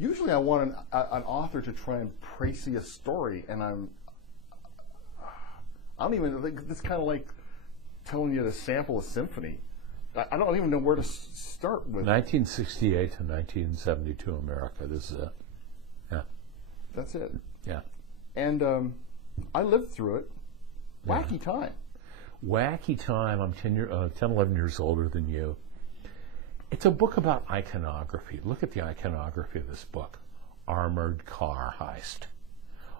usually I want an author to try and précis a story, and I don't even think it's kind of like telling you to sample a symphony. I don't even know where to start with. 1968 to 1972 America. This is it. Yeah. That's it. Yeah. And I lived through it. Wacky time. Wacky time. I'm 10, 11 years older than you. It's a book about iconography. Look at the iconography of this book. Armored car heist.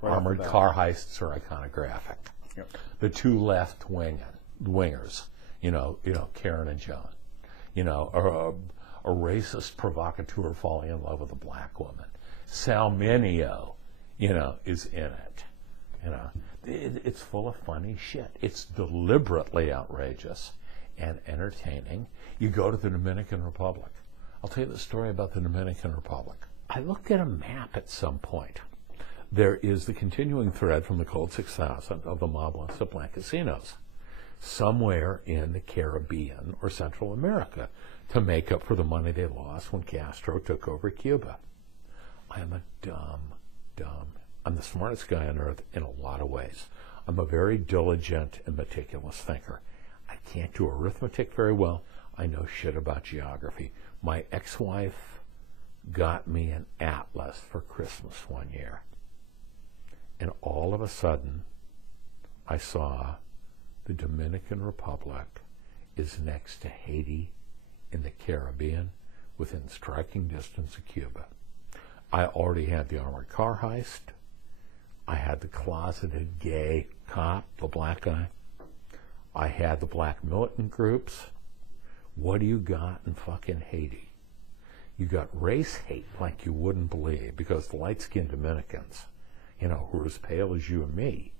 Right. Armored car heists are iconographic. Yep. The two left wingers, Karen and John, a racist provocateur falling in love with a black woman. Sal Mineo, is in it. It's full of funny shit. It's deliberately outrageous and entertaining. You go to the Dominican Republic. I'll tell you the story about the Dominican Republic. I looked at a map at some point. There is the continuing thread from the Cold 6000 of the mob wants to plant casinos somewhere in the Caribbean or Central America to make up for the money they lost when Castro took over Cuba. I am a I'm the smartest guy on earth in a lot of ways. I'm a very diligent and meticulous thinker. I can't do arithmetic very well. I know shit about geography. My ex-wife got me an atlas for Christmas one year. And all of a sudden, I saw the Dominican Republic is next to Haiti in the Caribbean, within striking distance of Cuba. I already had the armored car heist. I had the closeted gay cop, the black guy. I had the black militant groups. What do you got in fucking Haiti? You got race hate like you wouldn't believe, because the light-skinned Dominicans, who are as pale as you and me,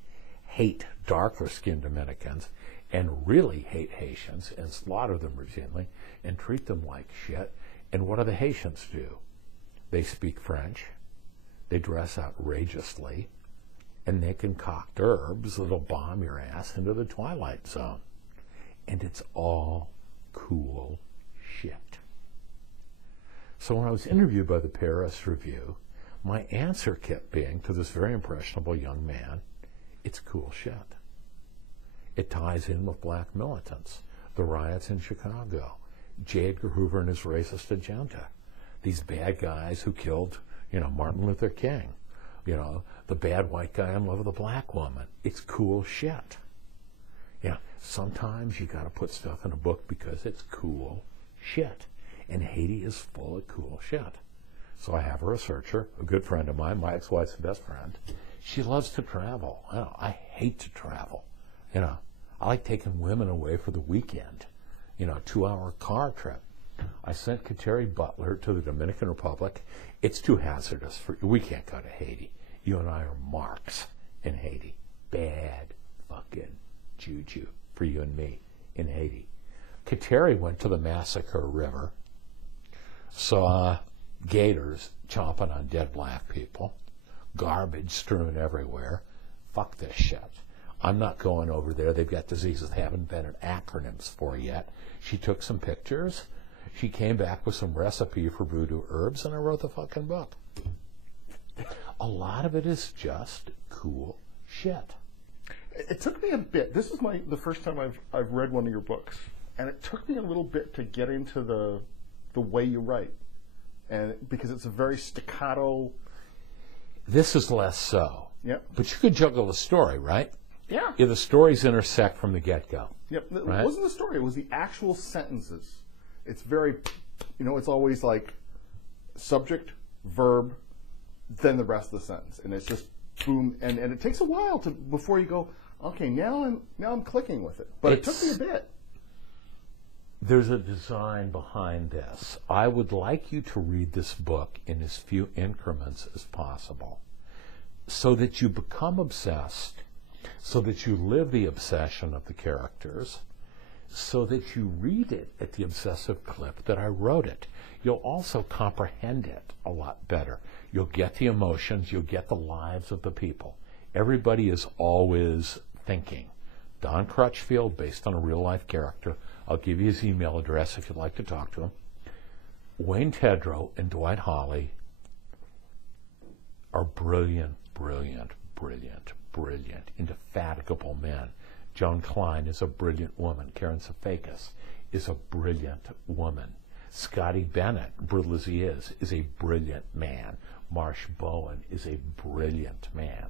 hate darker-skinned Dominicans and really hate Haitians and slaughter them routinely and treat them like shit. And what do the Haitians do? They speak French, they dress outrageously, and they concoct herbs that'll bomb your ass into the Twilight Zone. And it's all cool shit. So when I was interviewed by the Paris Review, my answer kept being to this very impressionable young man, it's cool shit. It ties in with black militants, the riots in Chicago, J. Edgar Hoover and his racist agenda, these bad guys who killed, Martin Luther King, the bad white guy in love with a black woman. It's cool shit. Sometimes you got to put stuff in a book because it's cool shit. And Haiti is full of cool shit. So I have a researcher, a good friend of mine, my ex-wife's best friend. She loves to travel. I hate to travel. I like taking women away for the weekend. 2-hour car trip. I sent Kateri Butler to the Dominican Republic. It's too hazardous for you. We can't go to Haiti. You and I are marks in Haiti. Bad fucking juju for you and me in Haiti. Kateri went to the Massacre River, saw gators chomping on dead black people, garbage strewn everywhere. Fuck this shit. I'm not going over there. They've got diseases they haven't invented acronyms for yet. She took some pictures. She came back with some recipe for voodoo herbs, and I wrote the fucking book. A lot of it is just cool shit. It took me a bit. This is the first time I've read one of your books, and it took me a little bit to get into the way you write, and because it's a very staccato. This is less so. Yep. But you could juggle the story, right? Yeah. The stories intersect from the get-go. Yep. Right? It wasn't the story. It was the actual sentences. It's very, it's always like subject, verb, then the rest of the sentence, and it's just boom, and it takes a while before you go, okay, now I'm clicking with it. But it took me a bit. There's a design behind this. I would like you to read this book in as few increments as possible, so that you become obsessed, so that you live the obsession of the characters, so that you read it at the obsessive clip that I wrote it. You'll also comprehend it a lot better. You'll get the emotions, you'll get the lives of the people. Everybody is always thinking. Don Crutchfield, based on a real-life character. I'll give you his email address if you'd like to talk to him. Wayne Tedrow and Dwight Hawley are brilliant, brilliant, brilliant, brilliant, indefatigable men. Joan Klein is a brilliant woman. Karen Safakis is a brilliant woman. Scotty Bennett, brutal as he is a brilliant man. Marsh Bowen is a brilliant man.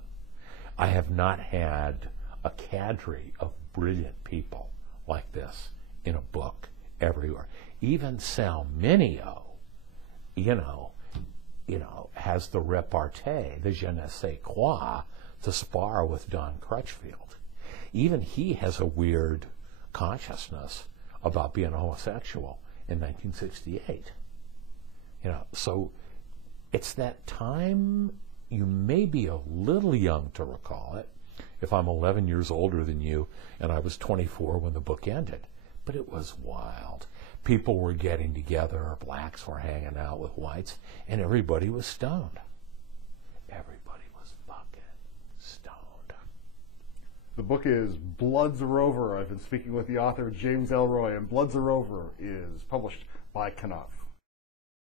I have not had a cadre of brilliant people like this in a book everywhere. Even Sal Mineo, has the repartee, the je ne sais quoi, to spar with Don Crutchfield. Even he has a weird consciousness about being homosexual in 1968. So it's that time. You may be a little young to recall it, if I'm 11 years older than you, and I was 24 when the book ended. But it was wild. People were getting together, blacks were hanging out with whites, and everybody was stoned. Everybody was fucking stoned. The book is Blood's a Rover. I've been speaking with the author, James Ellroy, and Blood's a Rover is published by Knopf.